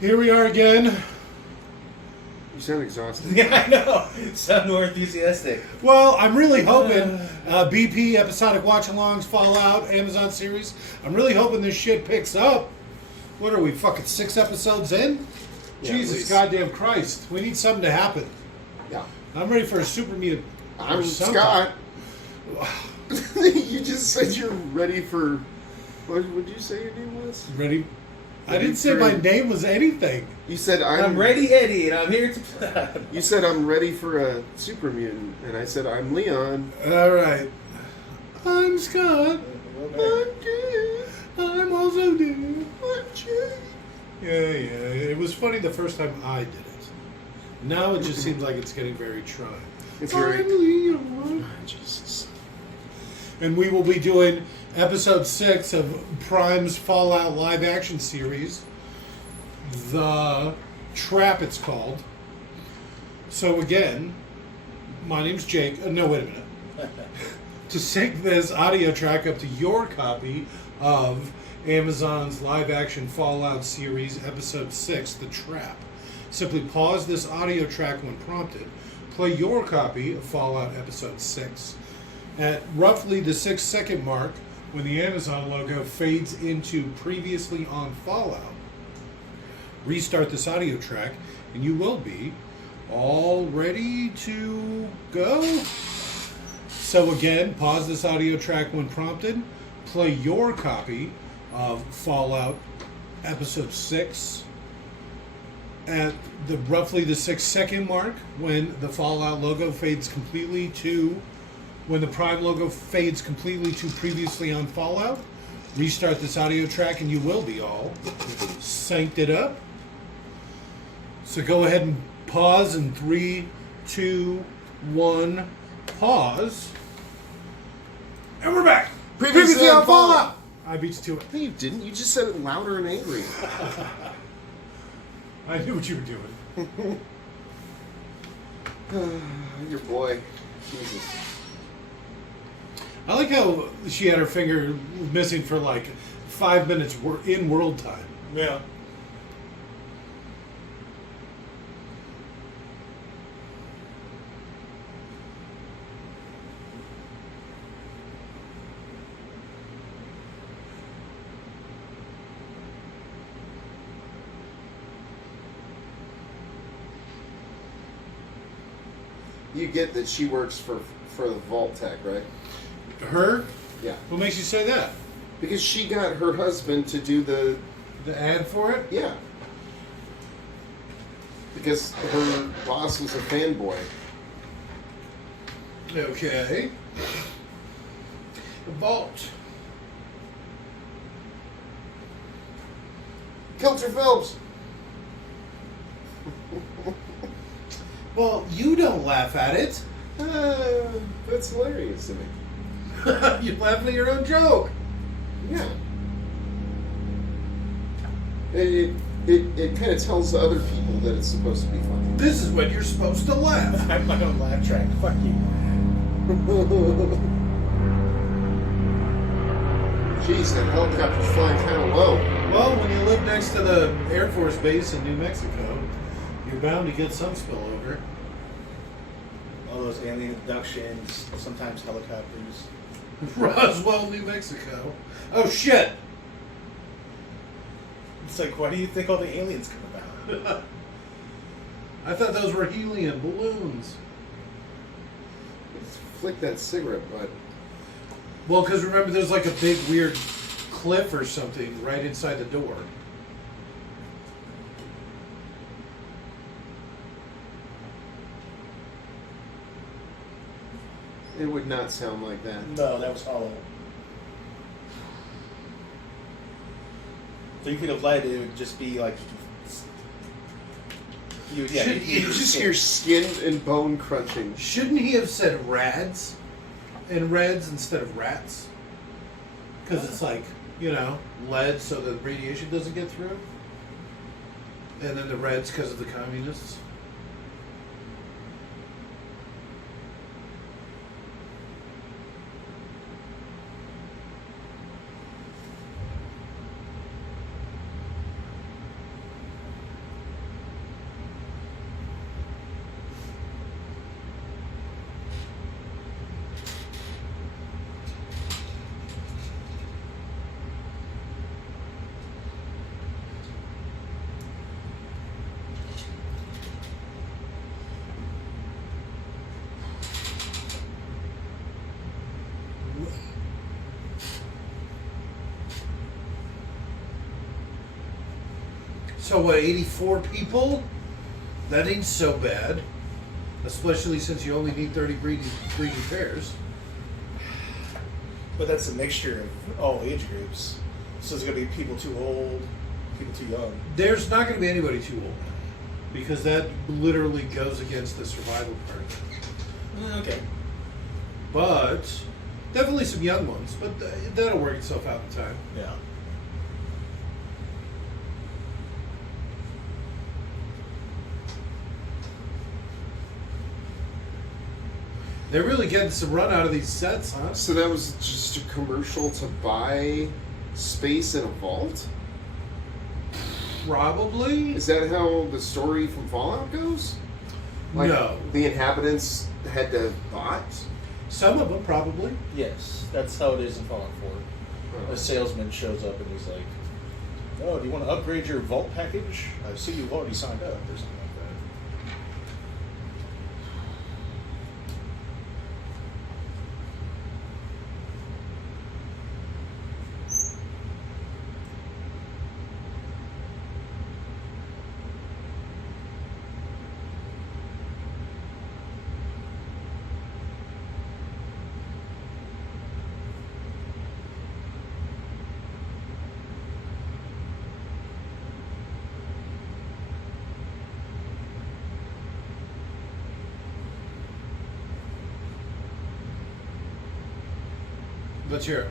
Here we are again. You sound exhausted. Yeah, I know. Sound more enthusiastic. Well, I'm really hoping BP, Episodic Watch-Alongs, Fallout, Amazon series. I'm really hoping this shit picks up. What are we, fucking 6 episodes in? Yeah, Jesus goddamn Christ. We need something to happen. Yeah. I'm ready for a super mutant. I'm Scott. You just said you're ready for... What would you say your name was? Ready? I didn't say my name was anything. You said I'm ready, Eddie, and I'm here to... You said I'm ready for a super mutant, and I said I'm Leon. All right. I'm Scott. I'm dead. I'm also dead. I'm Jay. Yeah. It was funny the first time I did it. Now it just seems like it's getting very trying. It's very... I'm Leon. Jesus. And we will be doing episode 6 of Prime's Fallout live action series. The Trap, it's called. So again, my name's Jake. No, wait a minute. To sync this audio track up to your copy of Amazon's live action Fallout series, episode 6, The Trap, simply pause this audio track when prompted. Play your copy of Fallout episode 6. At roughly the 6-second mark, when the Amazon logo fades into previously on Fallout, restart this audio track, and you will be all ready to go. So again, pause this audio track when prompted, play your copy of Fallout episode 6 at the roughly the 6-second mark, when the Fallout logo fades completely to... When the Prime logo fades completely to previously on Fallout, restart this audio track and you will be all synced it up. So go ahead and pause in 3, 2, 1, pause. And we're back. Previously on Fallout. I beat you to it. No, you didn't. You just said it louder and angry. I knew what you were doing. Your boy. Jesus. I like how she had her finger missing for like 5 minutes in world time. Yeah. You get that she works for the Vault Tech, right? Her? Yeah. What makes you say that? Because she got her husband to do the ad for it? Yeah. Because her boss was a fanboy. Okay. The Vault. Kilter Phelps. Well, you don't laugh at it. That's hilarious to me. You're laughing at your own joke. Yeah. It kind of tells other people that it's supposed to be funny. This is when you're supposed to laugh. I have my own laugh track. Fuck you. Jeez, that helicopter's flying kind of low. Well, when you live next to the Air Force Base in New Mexico, you're bound to get some spillover. All those alien abductions, sometimes helicopters. Roswell, New Mexico. Oh, shit! It's like, why do you think all the aliens come about? I thought those were helium balloons. Let's flick that cigarette butt. Well, because remember, there's like a big weird cliff or something right inside the door. It would not sound like that. No, that was hollow. So you could have lied, it would just be like... You just hear skin and bone crunching. Shouldn't he have said rads and reds instead of rats? Because it's like, you know, lead so the radiation doesn't get through. And then the reds because of the communists. So what, 84 people? That ain't so bad. Especially since you only need 30 breeding pairs. But that's a mixture of all age groups. So there's going to be people too old, people too young. There's not going to be anybody too old. Because that literally goes against the survival part. Okay. But definitely some young ones. But that'll work itself out in time. Yeah. They're really getting some run out of these sets, huh? So that was just a commercial to buy space in a vault? Probably. Is that how the story from Fallout goes? No. The inhabitants had to bot? Some of them, probably. Yes, that's how it is in Fallout 4. A salesman shows up and he's like, "Oh, do you want to upgrade your vault package? I see you've already signed up," or something like that. Let's hear it.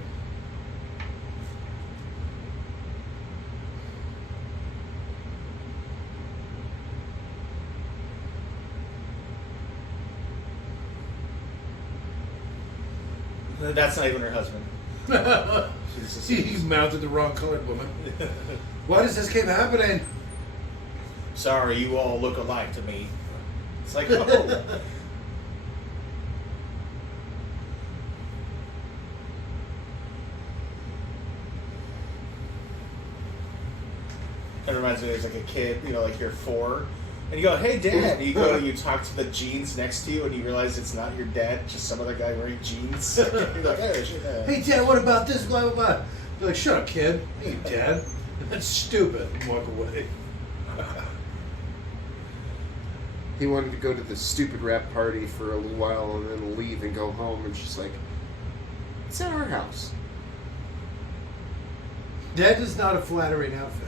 That's not even her husband. She's just- He mounted the wrong colored woman. Why does this keep happening? Sorry, you all look alike to me. It's like, oh. It reminds me of like a kid, you know, like you're 4, and you go, "Hey, Dad!" And you go and you talk to the jeans next to you, and you realize it's not your dad, just some other guy wearing jeans. You're like, "Hey, shit, Hey, Dad, what about this? Blah, blah, blah. You're like, shut up, kid. Hey, Dad. That's stupid. And walk away. He wanted to go to the stupid rap party for a little while and then leave and go home, and she's like, "It's at our house." That is not a flattering outfit.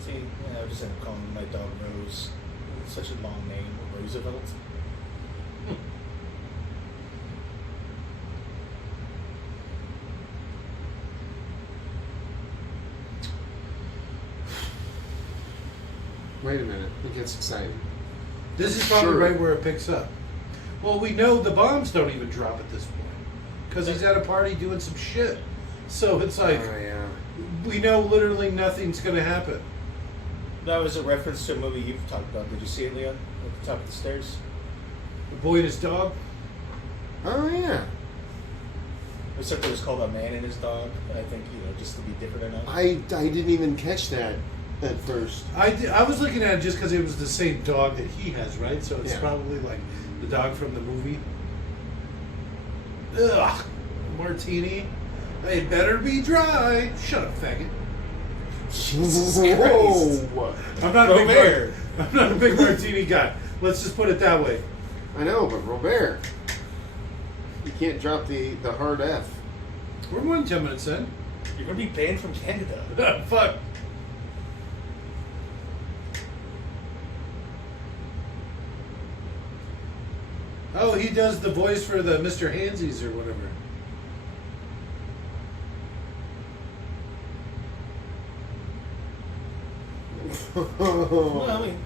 See, yeah, I just end up calling my dog Rose. It's such a long name, Roosevelt. Wait a minute, it gets exciting. This is probably Sure. right where it picks up. Well, we know the bombs don't even drop at this point. Because he's at a party doing some shit. So it's like, Oh, yeah. we know literally nothing's going to happen. That was a reference to a movie you've talked about. Did you see it, Leon? At the top of the stairs? The boy and his dog. Oh, yeah. Except it was called A Man and His Dog. I think, you know, just to be different enough. I didn't even catch that at first. I was looking at it just because it was the same dog that he has, right? So it's Yeah. probably like the dog from the movie. Ugh. Martini. It better be dry. Shut up, faggot. Jesus Christ. Whoa! I'm not a big Robert. I'm not a big martini guy. Let's just put it that way. I know, but Robert, you can't drop the hard F. We're more than 10 minutes in. You're going to be banned from Canada. Fuck. Oh, he does the voice for the Mr. Handsies or whatever. Well, I mean,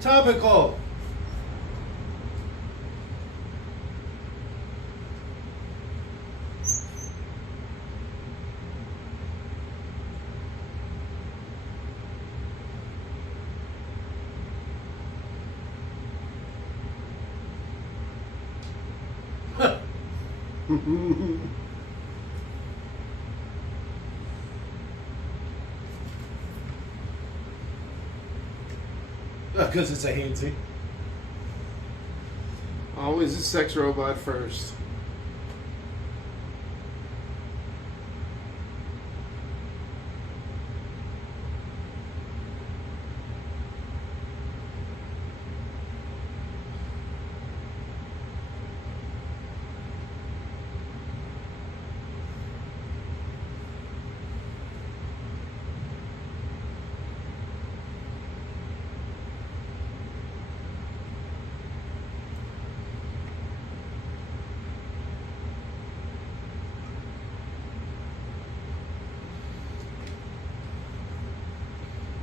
Topical. Because it's a handsy. Always a sex robot first.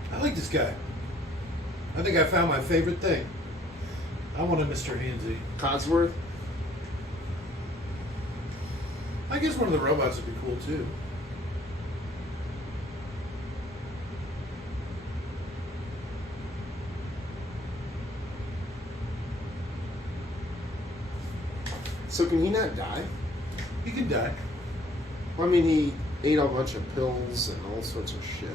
I like this guy. I think I found my favorite thing. I want a Mr. Handsy. Codsworth? I guess one of the robots would be cool too. So can he not die? He can die. I mean, he ate a bunch of pills and all sorts of shit.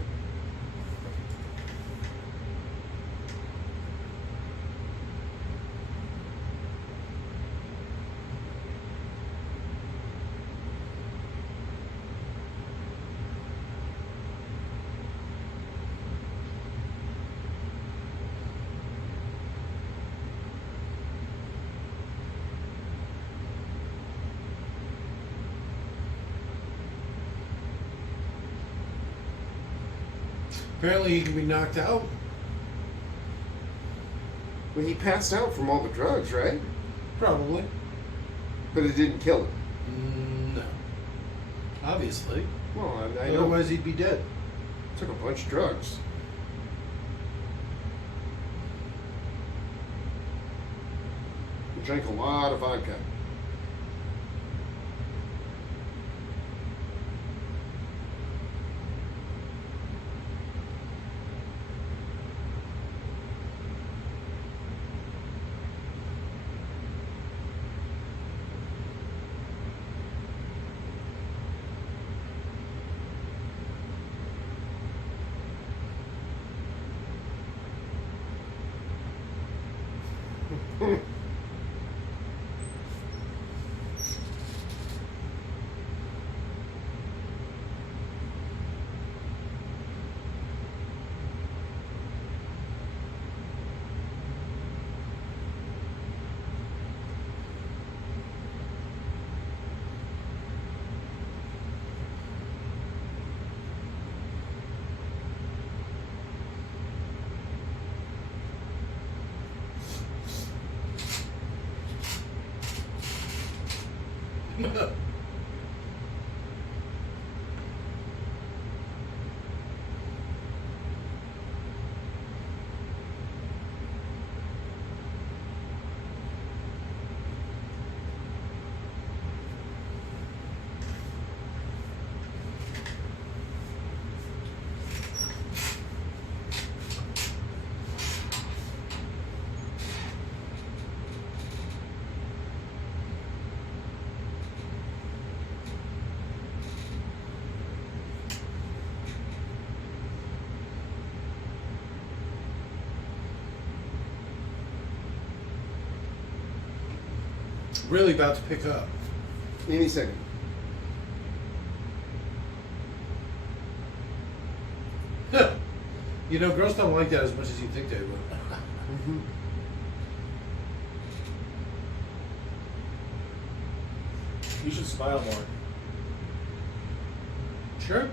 Apparently he can be knocked out. Well, he passed out from all the drugs, right? Probably. But it didn't kill him. No. Obviously. Well, I know. Otherwise he'd be dead. Took a bunch of drugs. He drank a lot of vodka. Really about to pick up. Any second. You know, girls don't like that as much as you think they would. Mm-hmm. You should smile more. Sure.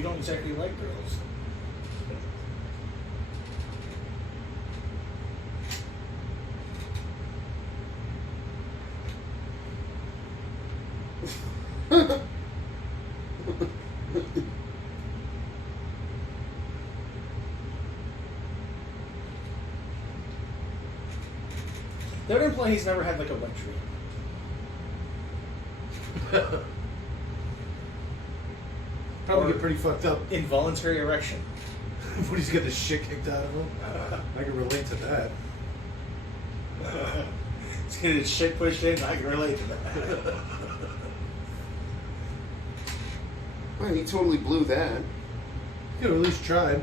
You don't exactly like girls. That would imply he's never had like a wet dream. Probably Or- get pretty fucked up Involuntary erection. when he's got the shit kicked out of him. I can relate to that. He's getting his shit pushed in. I can relate to that. Well, he totally blew that. You could have at least tried.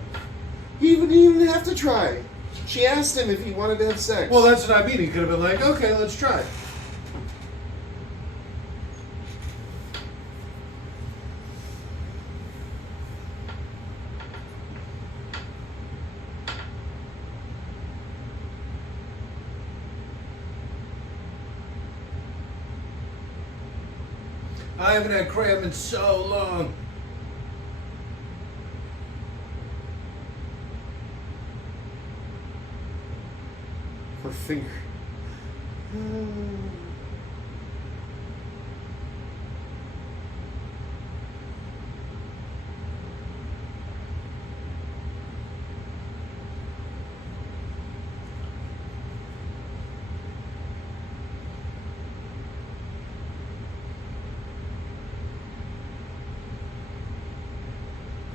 He didn't have to try. She asked him if he wanted to have sex. Well, that's what I mean. He could have been like, okay, let's try. I haven't had cram in so long. her finger.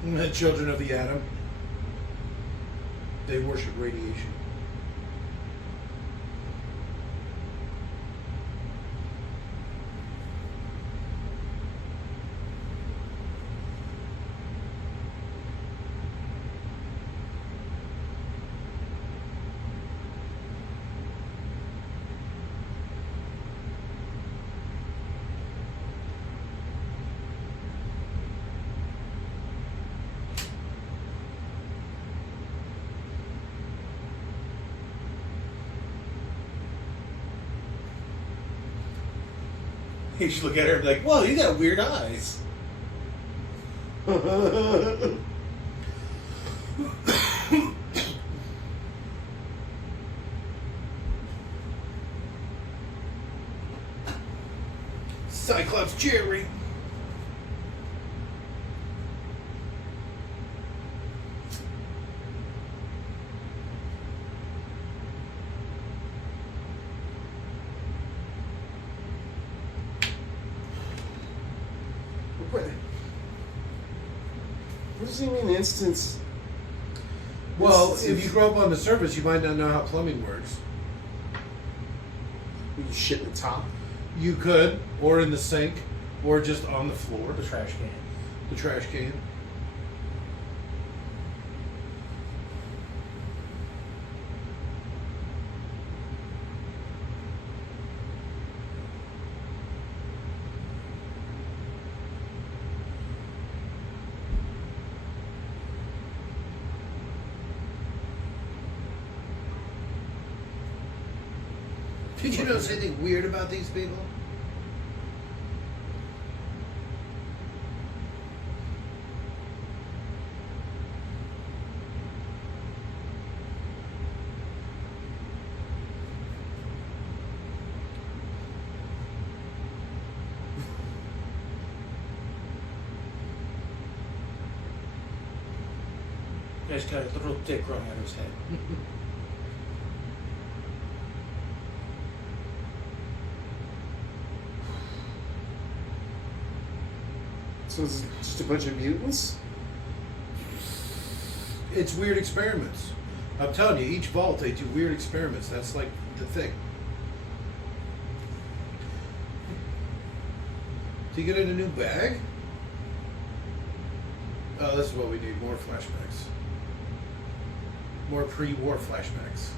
The children of the atom. They worship radiation. You should look at her and be like, whoa, you got weird eyes. Cyclops Jerry. What does he mean, instance? Well, if you grow up on the surface, you might not know how plumbing works. You shit in the top. You could, or in the sink, or just on the floor. The trash can. The trash can. Did you notice anything weird about these people? Guy's got a little dick growing out of his head. So it's just a bunch of mutants? It's weird experiments. I'm telling you, each vault they do weird experiments. That's like the thing. Do you get in a new bag? Oh, this is what we need. More flashbacks. More pre-war flashbacks.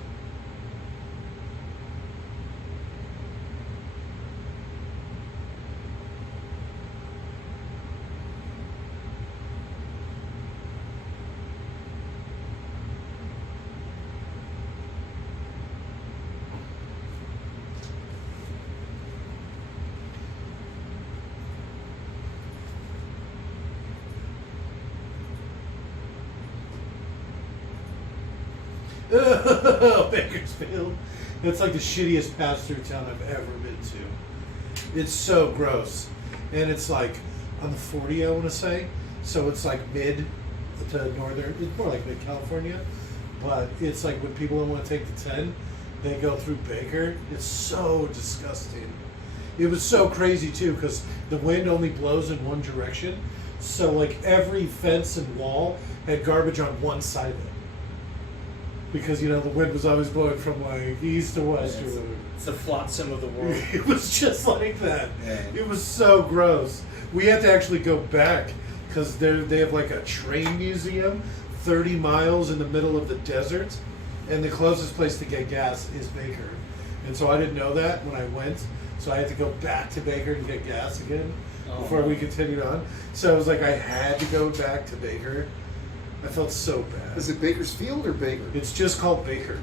Bakersfield. It's like the shittiest pass-through town I've ever been to. It's so gross. And it's like on the 40, I want to say. So it's like mid to northern. It's more like mid-California. But it's like when people don't want to take the 10, they go through Baker. It's so disgusting. It was so crazy, too, because the wind only blows in one direction. So, like, every fence and wall had garbage on one side of it. Because, you know, the wind was always blowing from, like, east to west. Yeah, or whatever. it's the flotsam of the world. It was just like that. Yeah. It was so gross. We had to actually go back because they have, like, a train museum 30 miles in the middle of the desert. And the closest place to get gas is Baker. And so I didn't know that when I went. So I had to go back to Baker to get gas again before we continued on. So it was like I had to go back to Baker. I felt so bad. Is it Bakersfield or Baker? It's just called Baker.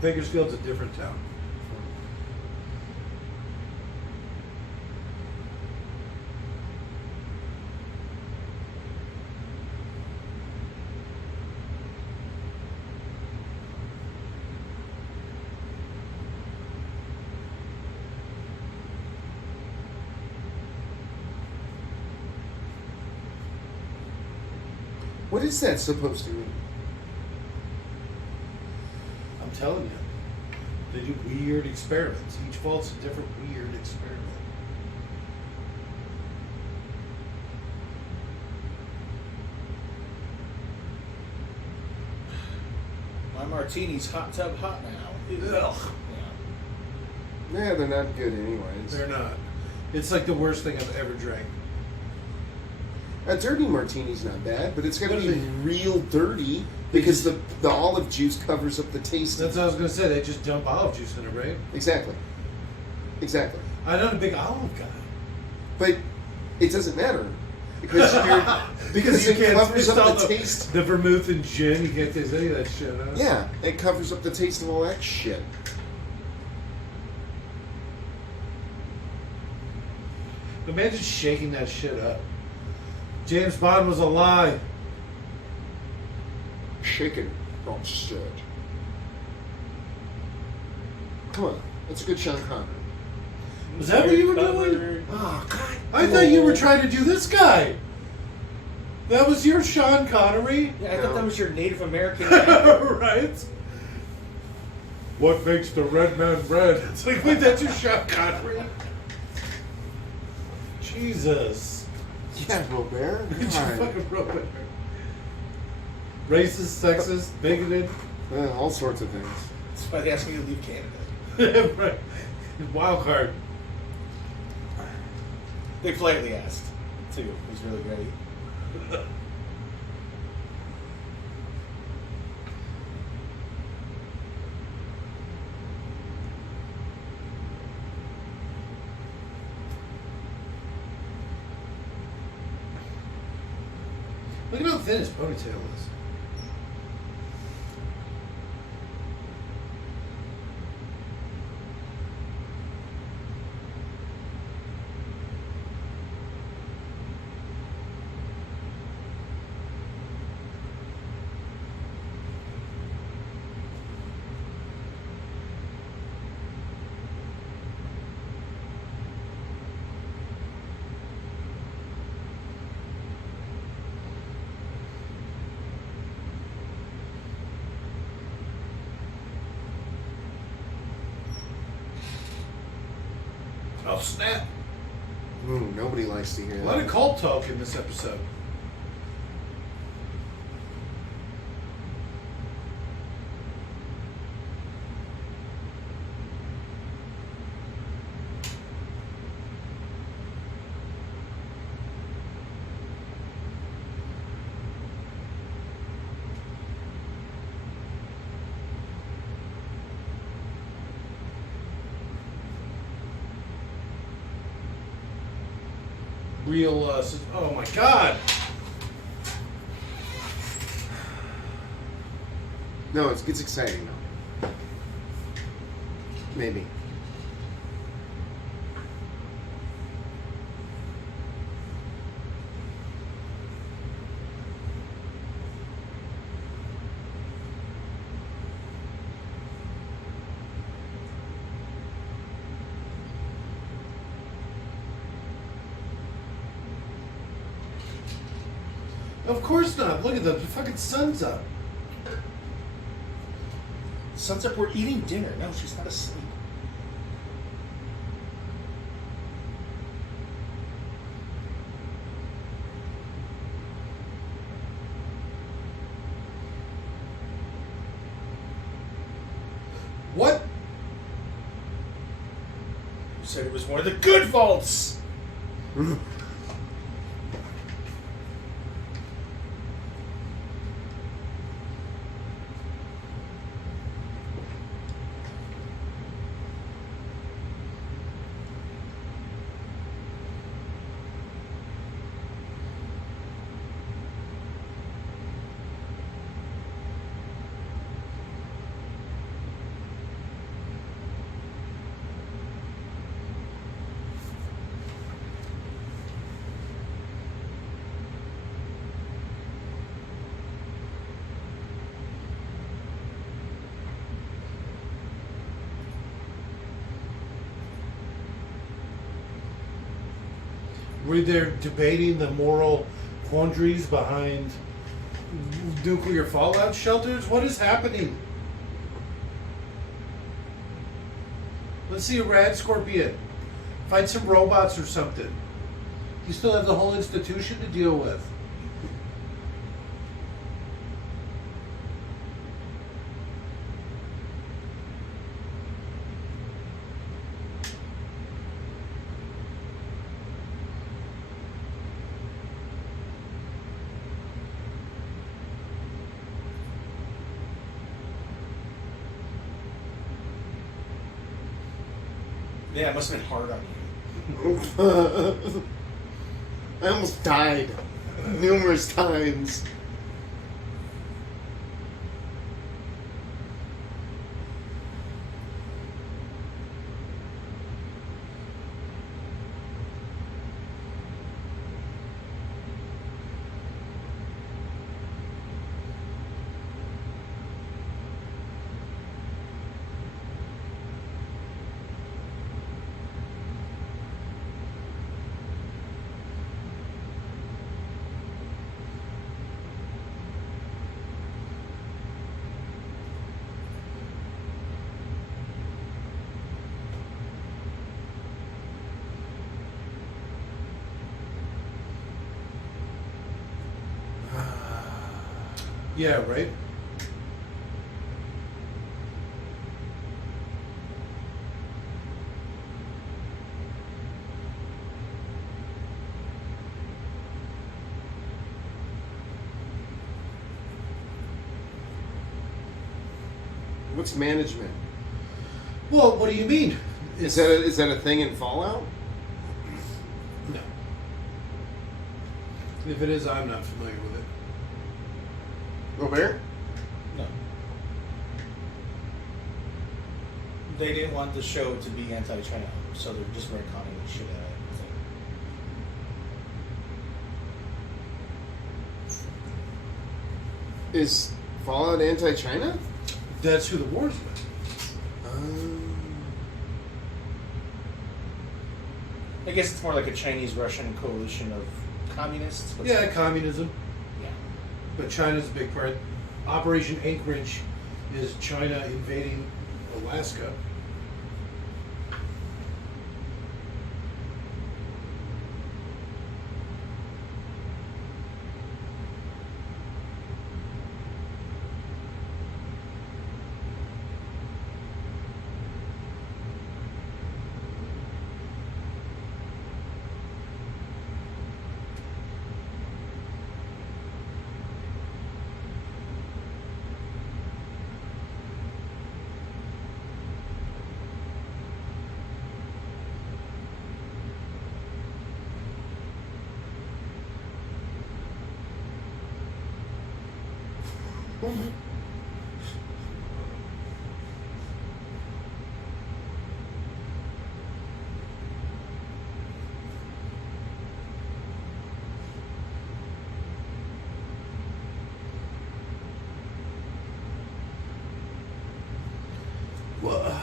Bakersfield's a different town. What is that supposed to mean? I'm telling you. They do weird experiments. Each vault's a different weird experiment. My martini's hot tub hot now. Ugh. Yeah, they're not good anyways. They're not. It's like the worst thing I've ever drank. A dirty martini's not bad, but it's got to What be is it? real dirty because the olive juice covers up the taste. That's what I was going to say. They just dump olive juice in it, right? Exactly. Exactly. I'm not a big olive guy. But it doesn't matter because because you it can't covers taste all up the taste. The vermouth and gin, you can't taste any of that shit, huh? Yeah, it covers up the taste of all that shit. Imagine shaking that shit up. James Bond was a lie. Shaken, not stirred. Come on, that's a good Sean Connery. Was that what you were doing? Covered. Oh God! I thought you were trying to do this guy. That was your Sean Connery? Yeah, I thought that was your Native American. Right? What makes the red man red? It's like, wait, that's your Sean Connery? Jesus. Yeah, Robert. Look at your fucking Robert. Racist, sexist, bigoted. All sorts of things. That's why they asked me to leave Canada. Right. Wild card. They politely asked, too. It was really great. Look at how thin his ponytail is. Oh, snap. Ooh, nobody likes to hear A lot that. of cult talk in this episode. Real, oh my god! No, it gets exciting now. Maybe. Of course not. Look at the fucking sun's up. Sun's up, we're eating dinner. No, she's not asleep. What? You said it was one of the good vaults! Were they debating the moral quandaries behind nuclear fallout shelters? What is happening? Let's see a rad scorpion. Find some robots or something. You still have the whole institution to deal with. Yeah, it must have been hard on you. I almost died numerous times. Yeah, right? What's management? Well, what do you mean? Is that a thing in Fallout? No. If it is, I'm not familiar with it. Robert? No. They didn't want the show to be anti-China, so they're just retconning the shit out of everything. Is Fallout anti-China? That's who the war's with. I guess it's more like a Chinese-Russian coalition of communists. But Yeah, communism. Yeah. But China's a big part. Operation Anchorage is China invading Alaska. Well,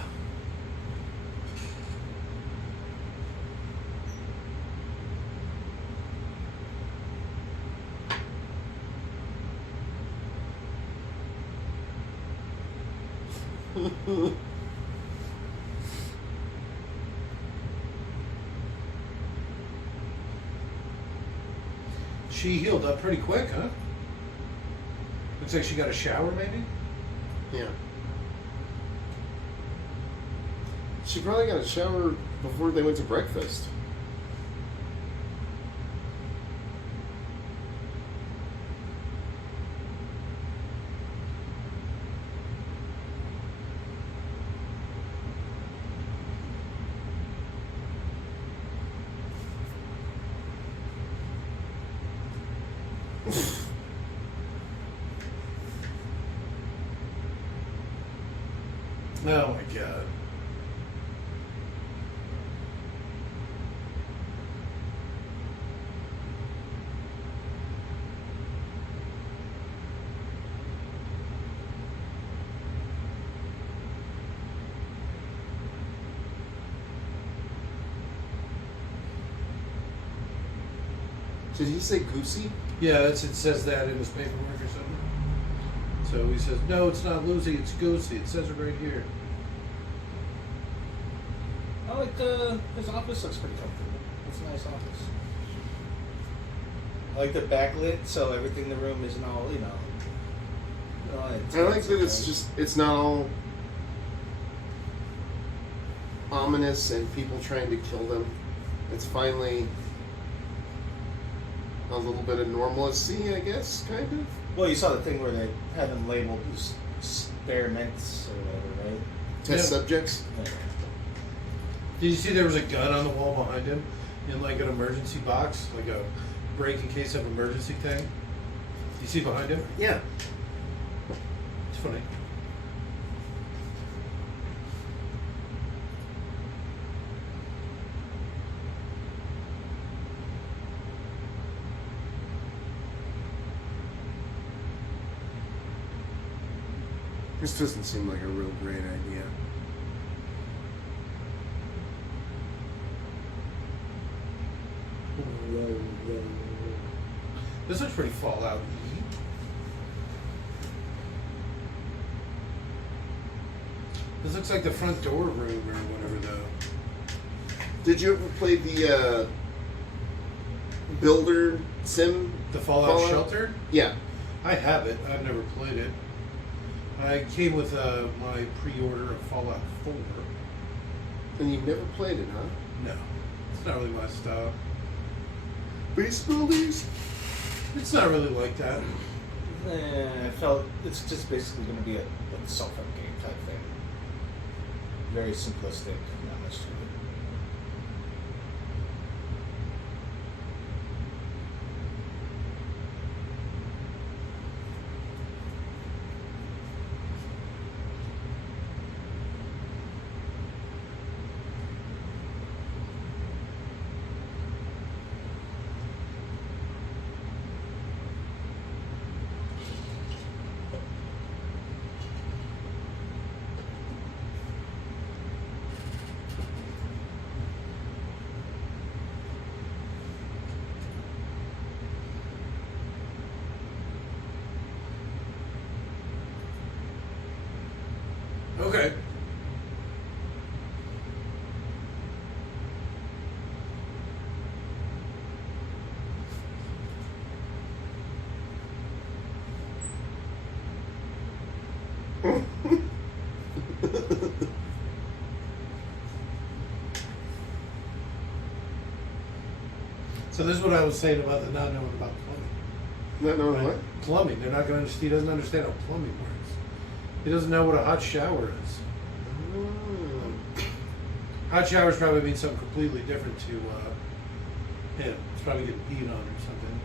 She healed up pretty quick, huh? Looks like she got a shower, maybe? Yeah. She probably got a shower before they went to breakfast. Oh my god. Did he say goosey? Yeah, it says that in his paperwork or something. So he says, no, it's not Lucy, it's Goosey. It says it right here. I like his office looks pretty comfortable. It's a nice office. I like the backlit, so everything in the room isn't all, I like that it's not all ominous and people trying to kill them. It's finally a little bit of normalcy, I guess, kind of. Well, you saw the thing where they had them labeled as experiments or whatever, right? Test Yeah. subjects. Yeah. Did you see there was a gun on the wall behind him in like an emergency box, like a break in case of emergency thing? You see behind him? Yeah. It's funny. This doesn't seem like a real great idea. This looks pretty Fallout. This looks like the front door room or whatever, though. Did you ever play the Builder Sim? The Fallout Shelter? Yeah. I have it. I've never played it. I came with my pre-order of Fallout 4. And you've never played it, huh? No, it's not really my style. Base builders? It's not really like that. I felt it's just basically going to be a self-help game type thing. Very simplistic, not much to it. Okay. So this is what I was saying about the not knowing about plumbing. Not knowing Right? what? Plumbing. They're not going to. He doesn't understand how plumbing works. He doesn't know what a hot shower is. Hot showers probably mean something completely different to him. It's probably getting peed on or something.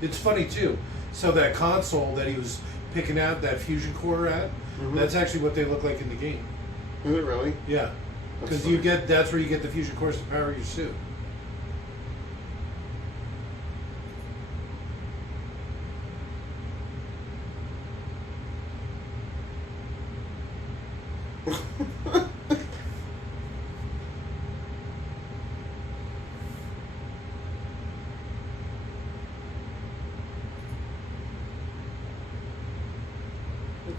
It's funny too. So that console that he was picking out that fusion core at, that's actually what they look like in the game. Is it really? Yeah, That's because funny. that's where you get the fusion cores to power your suit.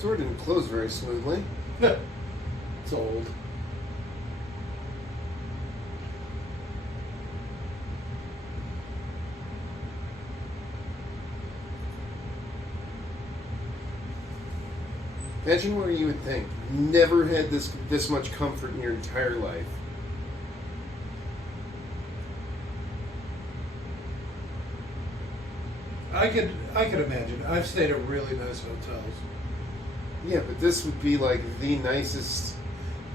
Door didn't close very smoothly. It's old. Imagine where you would think. Never had this much comfort in your entire life. I could imagine. I've stayed at really nice hotels. Yeah, but this would be like the nicest.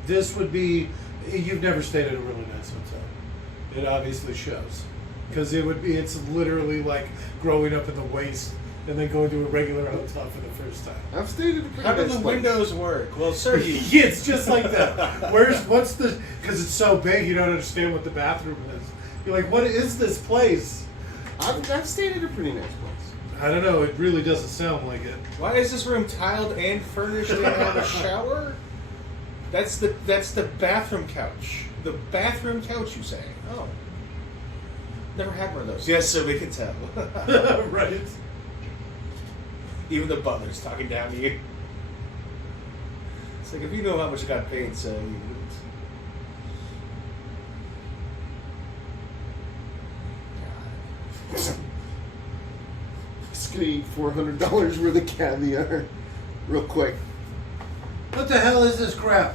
This would be. You've never stayed at a really nice hotel. It obviously shows, because it would be. It's literally like growing up in the waste and then going to a regular hotel for the first time. I've stayed at a pretty How do nice the place. windows work? Well, sir, you Yeah, it's just like that. What's the? Because it's so big, you don't understand what the bathroom is. You're like, what is this place? I've stayed at a pretty nice place. I don't know. It really doesn't sound like it. Why is this room tiled and furnished and have a shower? That's the bathroom couch. The bathroom couch, you say? Oh, never had one of those. Yes, so we can tell. Right. Even the butler's talking down to you. It's like, if you know how much I got paid, so you wouldn't. God. Just gonna eat $400 worth of caviar, real quick. What the hell is this crap?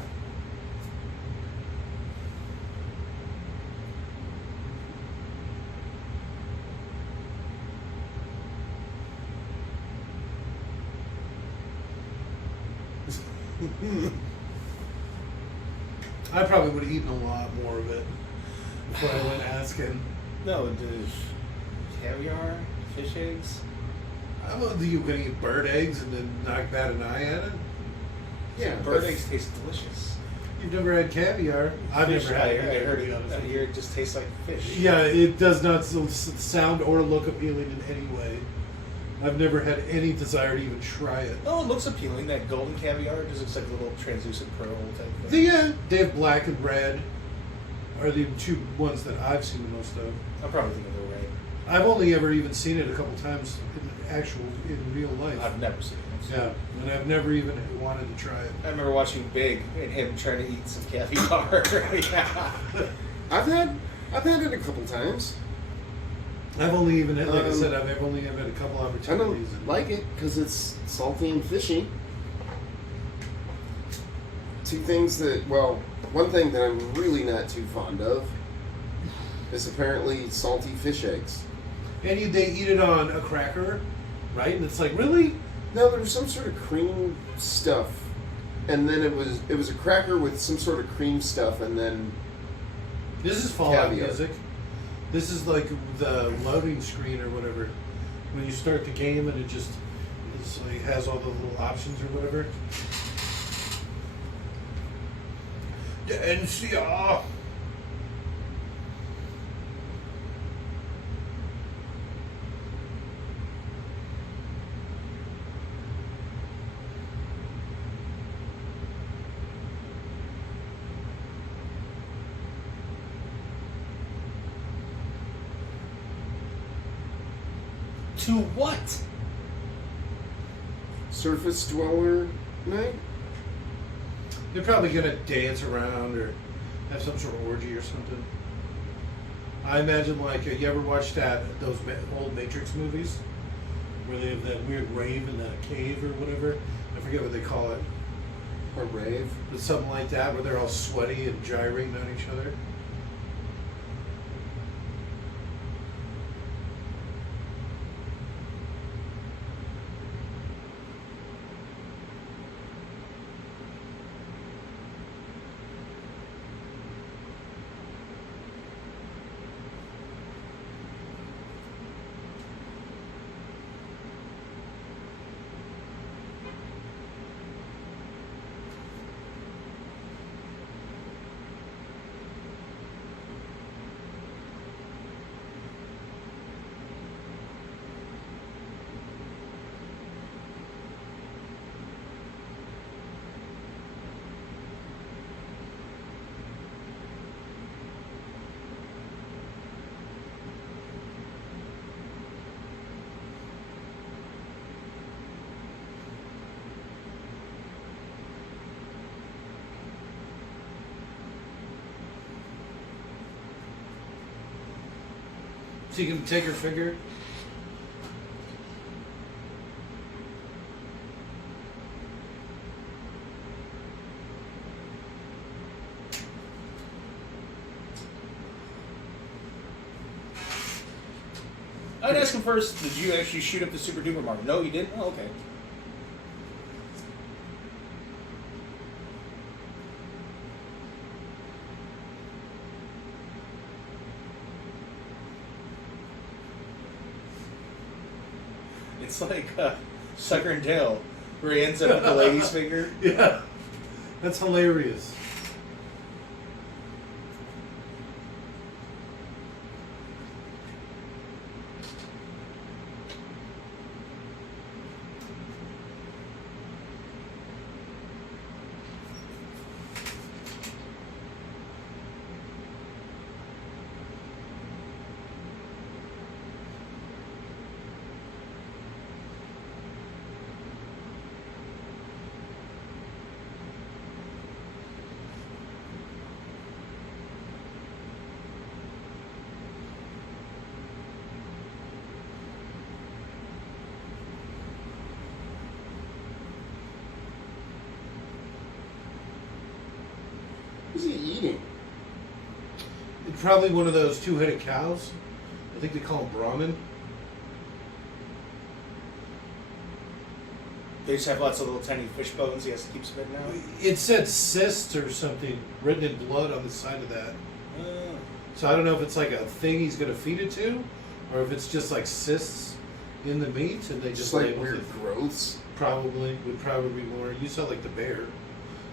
I probably would have eaten a lot more of it before I went asking. No, there's caviar, fish eggs. I'm you gonna eat bird eggs and then not bat an eye at it? Yeah, Bird eggs taste delicious. You've never had caviar? I've Fish, never had I it. heard to be it. honest I with hear you. it just tastes like fish. Yeah, it does not sound or look appealing in any way. I've never had any desire to even try it. Oh, it looks appealing. That golden caviar just looks like a little translucent pearl type thing. They have black and red are the two ones that I've seen the most of. I'm probably thinking they're right. I've only ever even seen it a couple times in real life. I've never seen it. Yeah, and I've never even wanted to try it. I remember watching Big and him trying to eat some caviar. Yeah. I've had it a couple times. I've only even had, like I said, I've only had a couple I opportunities. don't like it because it's salty and fishy. Two things that, well, one thing that I'm really not too fond of is apparently salty fish eggs. And they eat it on a cracker, right? And it's like, really? No, there was some sort of cream stuff, and then it was a cracker with some sort of cream stuff, and then This is Fallout Caviar. music. This is like the loading screen or whatever. When you start the game and it's like has all the little options or whatever. The NCR. To what? surface dweller night. They're probably gonna dance around or have some sort of orgy or something. I imagine, like, you ever watched those old Matrix movies where they have that weird rave in that cave or whatever? I forget what they call it. A rave. But something like that where they're all sweaty and gyrating on each other. So you can take her figure. I'd ask him first, did you actually shoot up the Super Duper Mark? No, you didn't? Oh, okay. It's like Sucker and Tail, where he ends up with the lady's finger. Yeah. That's hilarious. What's he eating? It's probably one of those two-headed cows. I think they call them Brahmin. They just have lots of little tiny fish bones he has to keep spitting out. It said cysts or something written in blood on the side of that. Oh. So I don't know if it's like a thing he's going to feed it to, or if it's just like cysts in the meat, and they just Just like label weird it. growths. Probably would probably be more. You saw like the bear,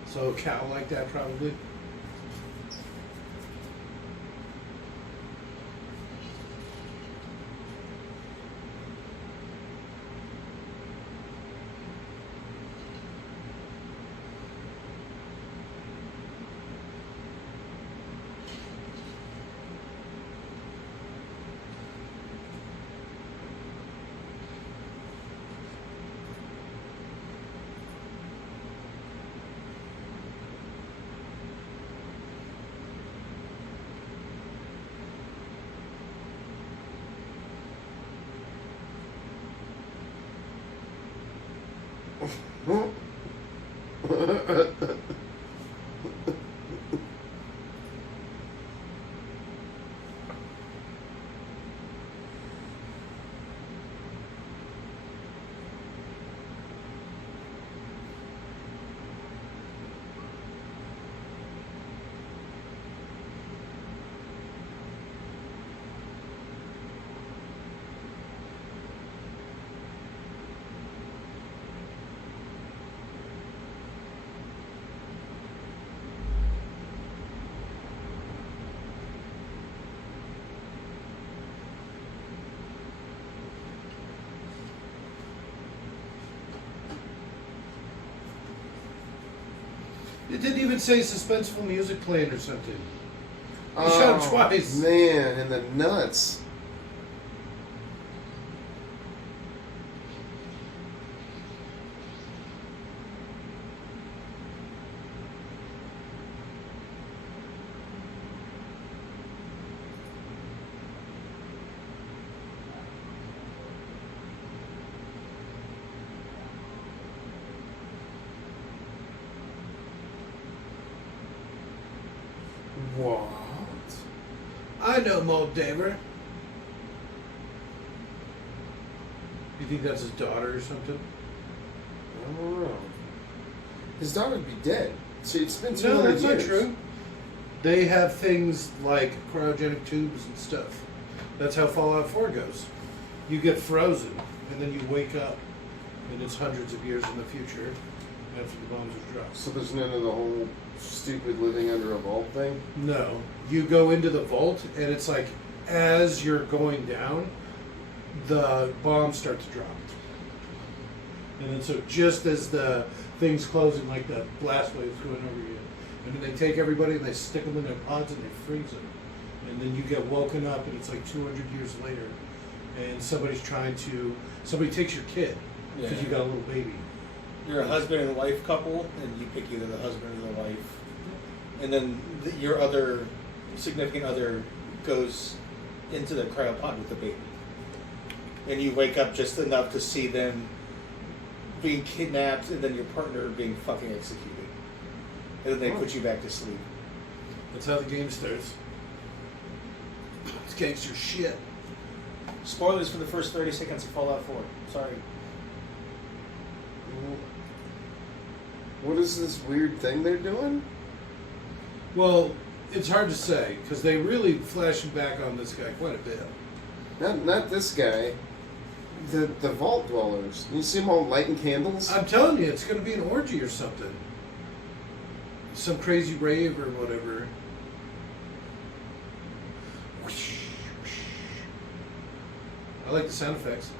so a cow like that probably. It didn't even say suspenseful music playing or something. They shot him twice. Man, and the nuts. What? I know Moldaver. You think that's his daughter or something? I don't know. His daughter would be dead. See, it's been 200 No, that's years. not true. They have things like cryogenic tubes and stuff. That's how Fallout 4 goes. You get frozen, and then you wake up, and it's hundreds of years in the future after the bombs are dropped. So there's none of the whole stupid living under a vault thing? No. You go into the vault, and it's like as you're going down, the bombs start to drop. And then so just as the thing's closing, like the blast wave's going over you, and then they take everybody and they stick them in their pods and they freeze them. And then you get woken up, and it's like 200 years later, and somebody takes your kid because Yeah. you got a little baby. You're a husband and wife couple, and you pick either the husband or the wife. And then your other significant other goes into the cryopod with the baby. And you wake up just enough to see them being kidnapped and then your partner being fucking executed. And then they put you back to sleep. That's how the game starts. It's gangster shit. Spoilers for the first 30 seconds of Fallout 4. Sorry. What is this weird thing they're doing? Well, it's hard to say, because they really flashing back on this guy quite a bit. Not this guy. The vault dwellers. You see them all lighting candles? I'm telling you, it's going to be an orgy or something. Some crazy rave or whatever. I like the sound effects.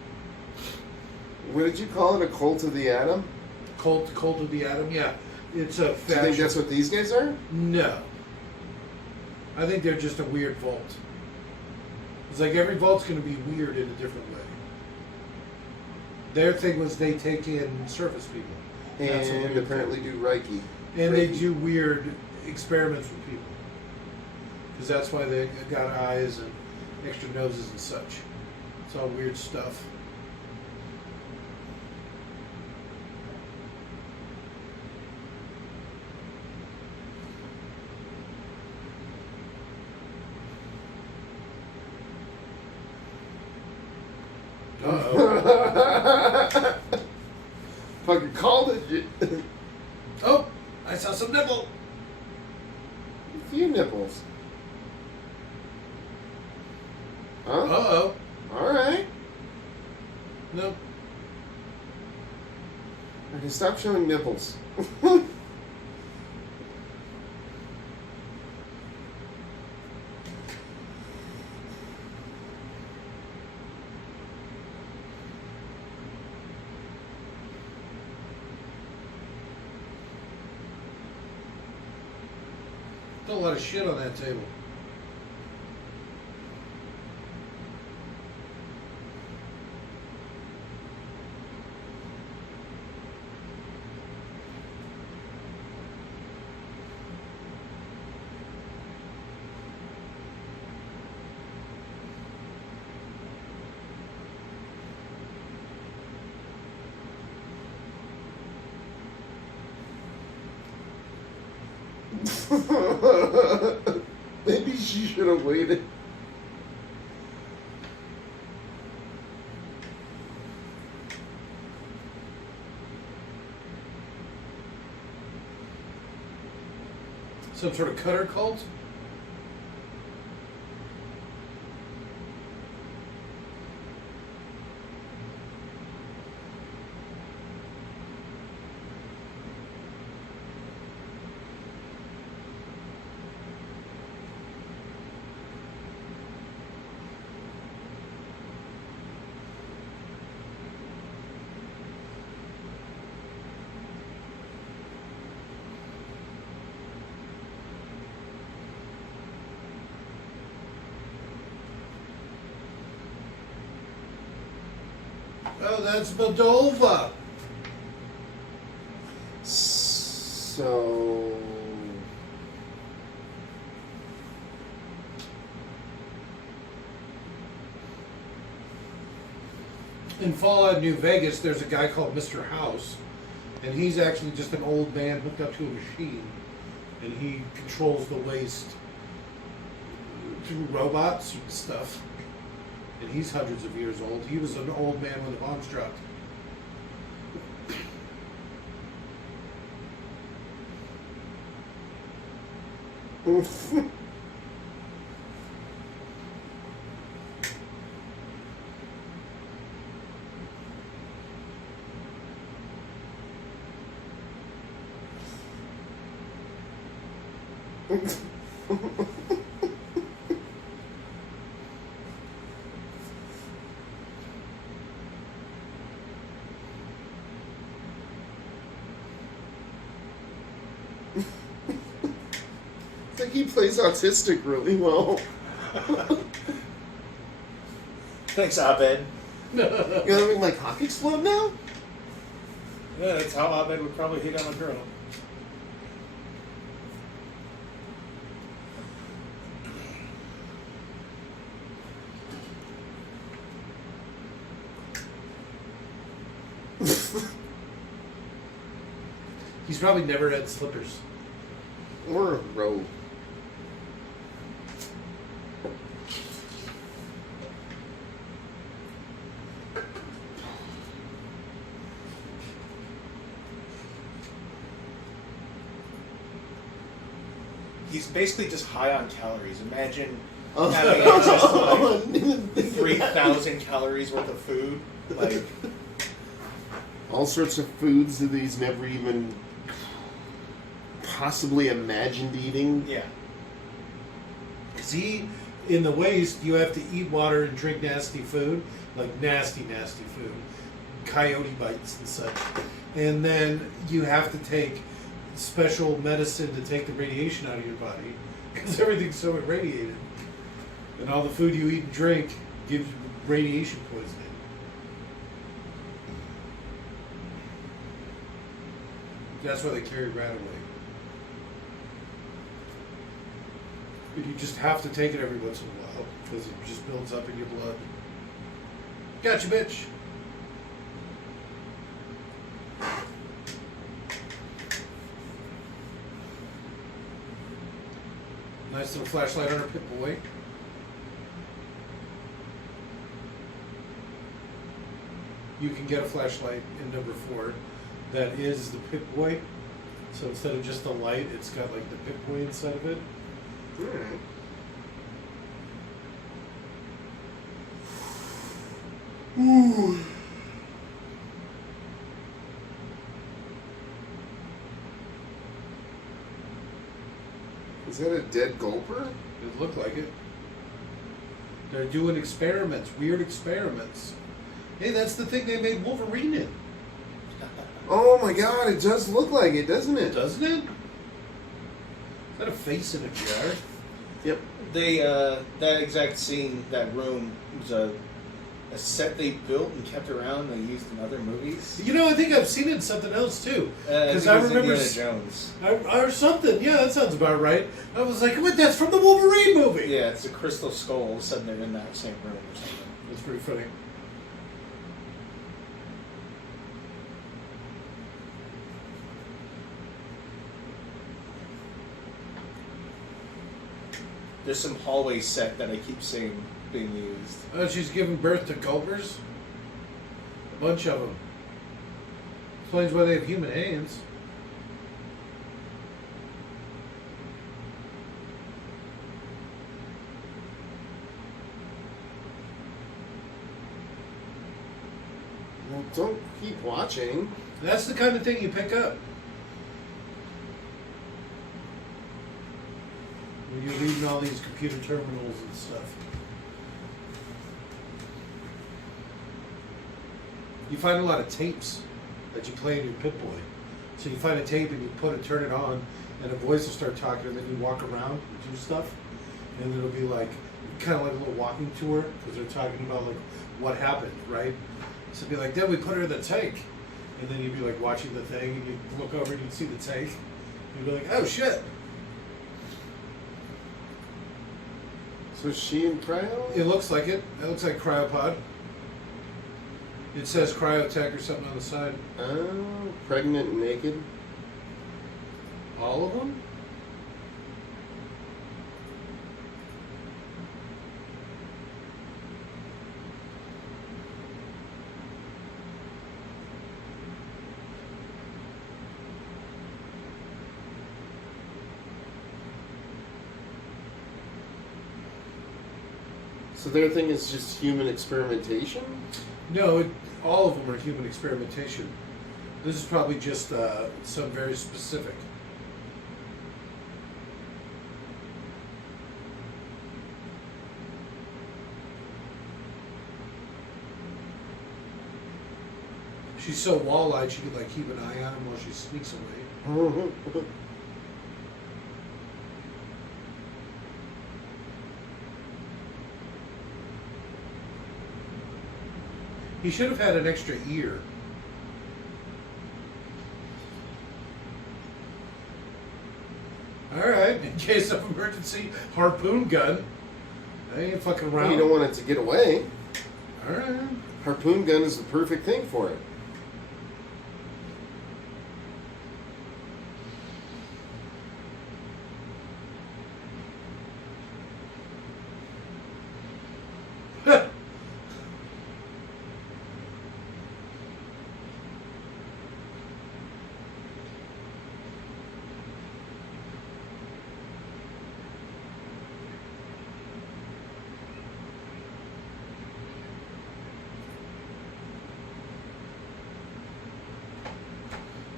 What did you call it? A cult of the atom? Cult of the Atom, yeah. It's a Do you fashion. think that's what these guys are? No. I think they're just a weird vault. It's like every vault's going to be weird in a different way. Their thing was they take in surface people. That's what And they apparently do Reiki. And they do weird experiments with people. Because that's why they got eyes and extra noses and such. It's all weird stuff. Uh-oh. Fucking called it. Oh, I saw some nipple. A few nipples. Huh? Uh-oh. Alright. No. Okay, stop showing nipples. There's a lot of shit on that table. Maybe she should have waited. Some sort of cutter cult? Oh, that's Moldova. So... In Fallout New Vegas, there's a guy called Mr. House, and he's actually just an old man hooked up to a machine, and he controls the waste through robots and stuff. And he's hundreds of years old. He was an old man when the bombs dropped. I think he plays autistic really well. Thanks, Abed. You're having my cock explode now? Yeah, that's how Abed would probably hit on a girl. He's probably never had slippers. Or a robe. He's basically just high on calories. Imagine Oh. having access to like 3,000 calories worth of food. Like, all sorts of foods that he's never even possibly imagined eating. yeah. Because in the waste, you have to eat water and drink nasty food, like nasty food, coyote bites and such. And then you have to take special medicine to take the radiation out of your body because everything's so irradiated. And all the food you eat and drink gives you radiation poisoning. That's why they carry rat away. But you just have to take it every once in a while because it just builds up in your blood. Gotcha, bitch. Nice little flashlight on our Pip-Boy. You can get a flashlight in number 4 that is the Pip-Boy. So instead of just the light, it's got like the Pip-Boy inside of it. Alright. Ooh. Is that a dead gulper? It looked like it. They're doing experiments, weird experiments. Hey, that's the thing they made Wolverine in. Oh my god, it does look like it, doesn't it? Doesn't it? Is that a face in a jar? Yep. They that exact scene, that room was a set they built and kept around. They used in other movies. You know, I think I've seen it in something else too. Because I remember Indiana Jones. or something. Yeah, that sounds about right. I was like, what? That's from the Wolverine movie. Yeah, it's a crystal skull. All of a sudden they're in that same room or something. That's pretty funny. There's some hallway set that I keep seeing being used. Oh, she's giving birth to gulpers. A bunch of them. Explains why they have human hands. Well, don't keep watching. That's the kind of thing you pick up. When you're reading all these computer terminals and stuff. You find a lot of tapes that you play in your Pip-Boy. So you find a tape and you turn it on, and a voice will start talking, and then you walk around and do stuff, and it'll be like kind of like a little walking tour because they're talking about like what happened, right? So it'd be like, then we put her in the tank, and then you'd be like watching the thing, and you'd look over and you'd see the tank, and you'd be like, oh shit. So is she in cryo? It looks like it. It looks like cryopod. It says cryotech or something on the side. Oh, pregnant and naked. All of them? So their thing is just human experimentation? No, all of them are human experimentation. This is probably just some very specific. She's so wall-eyed she could like keep an eye on him while she sneaks away. He should have had an extra ear. Alright, in case of emergency, harpoon gun. I ain't fucking around. You don't want it to get away. Alright. Harpoon gun is the perfect thing for it.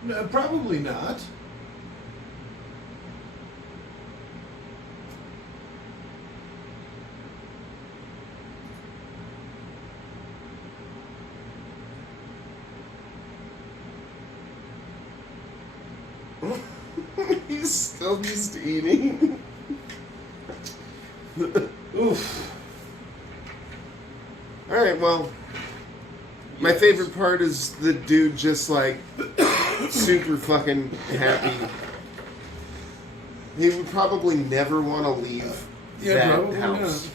No, probably not. He's still just eating. Oof. Alright, well, my favorite part is the dude just like super fucking happy. He would probably never want to leave that probably house. not.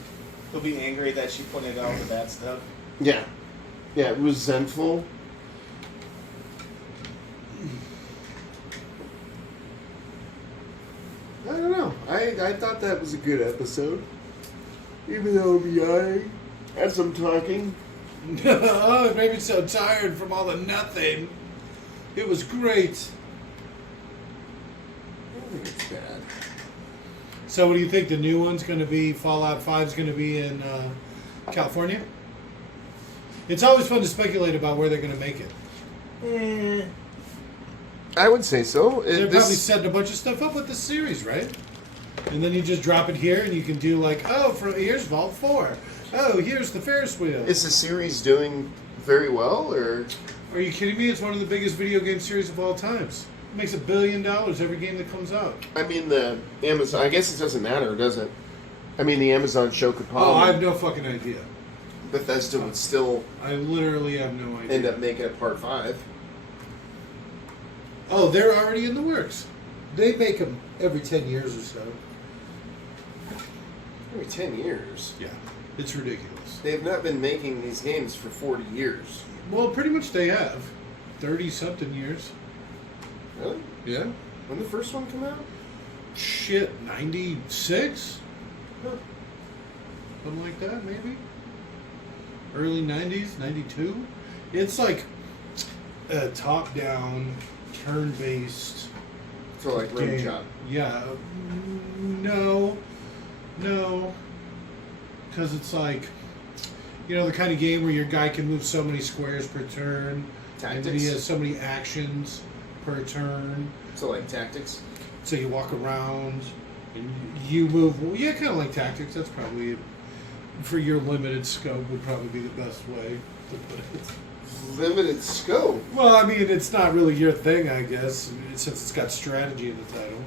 He'll be angry that she pointed out the bad stuff. Yeah. Yeah, resentful. I don't know. I thought that was a good episode. Even though I'm yawning as I'm talking. Oh, it made me so tired from all the nothing. It was great. I don't think it's bad. So, what do you think the new one's going to be? Fallout 5 is going to be in California? It's always fun to speculate about where they're going to make it. I would say so. They're probably setting a bunch of stuff up with this series, right? And then you just drop it here, and you can do like, oh, here's Vault 4. Oh, here's the Ferris wheel. Is the series doing very well, or? Are you kidding me? It's one of the biggest video game series of all times. It makes $1 billion every game that comes out. I mean, the Amazon. I guess it doesn't matter, does it? I mean, the Amazon show could probably. Oh, I have no fucking idea. Bethesda would still I literally have no idea. end up making it part 5. Oh, they're already in the works. They make them every 10 years or so. Every 10 years. Yeah, it's ridiculous. They have not been making these games for 40 years. Well, pretty much they have. 30-something years. Really? Yeah. When did the first one come out? Shit, 96? Huh. Something like that, maybe? Early 90s, 92? It's like a top-down, turn-based So like Rim game. Shot. Yeah. No. Because it's like, the kind of game where your guy can move so many squares per turn. And then he Tactics. has so many actions per turn. So like Tactics. So you walk around and you move. Well, yeah, kind of like Tactics. That's probably, for your limited scope, would probably be the best way to put it. Limited scope. Well, I mean, it's not really your thing, I guess, since it's got strategy in the title.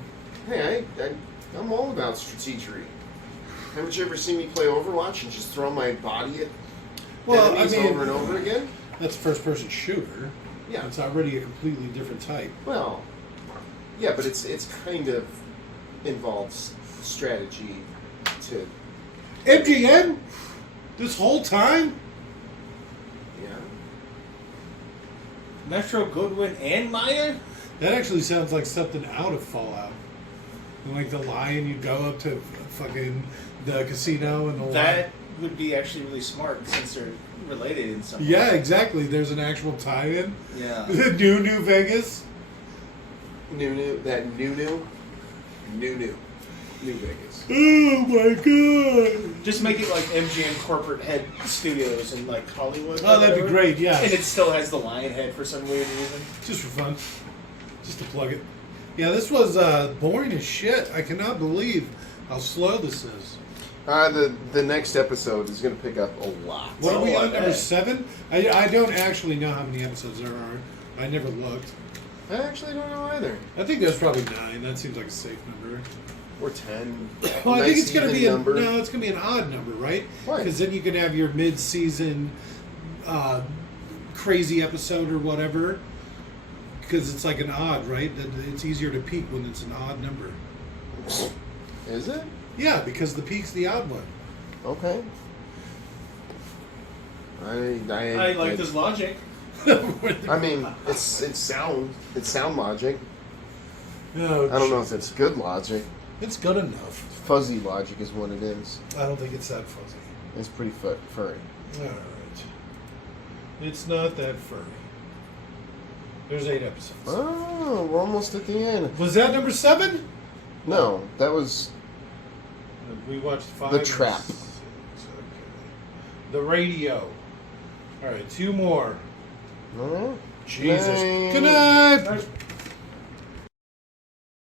Hey, I'm all about strategery. Haven't you ever seen me play Overwatch and just throw my body at enemies over and over again? That's a first-person shooter. Yeah. It's already a completely different type. Well, yeah, but it's kind of involves strategy to. MGM? This whole time? Yeah. Metro Goodwin and Maya? That actually sounds like something out of Fallout. Like the lion, you go up to fucking the casino and the lion. That would be actually really smart since they're related in some way. Yeah, exactly. There's an actual tie-in. Yeah. The New Vegas. New Vegas. Oh my god. Just make it like MGM corporate head studios in like Hollywood. Oh, that'd be great, yeah. And it still has the lion head for some weird reason. Just for fun. Just to plug it. Yeah, this was boring as shit. I cannot believe how slow this is. The next episode is going to pick up a lot. What are we I on, number bet. 7? I don't actually know how many episodes there are. I never looked. I actually don't know either. I think there's probably 9. That seems like a safe number. Or 10. Well, I think it's going to be number. it's going to be an odd number, right? Why? Because then you can have your mid-season crazy episode or whatever. Because it's like an odd, right? It's easier to peak when it's an odd number. Is it? Yeah, because the peak's the odd one. Okay. I like this logic. I mean, it's sound logic. Oh, I don't know if it's good logic. It's good enough. Fuzzy logic is what it is. I don't think it's that fuzzy. It's pretty furry. Alright. It's not that furry. There's 8 episodes. Oh, we're almost at the end. Was that number 7? No, that was We watched 5. The and Trap. 6. Okay. The Radio. Alright, 2 more. all right. Jesus. Night. Good night!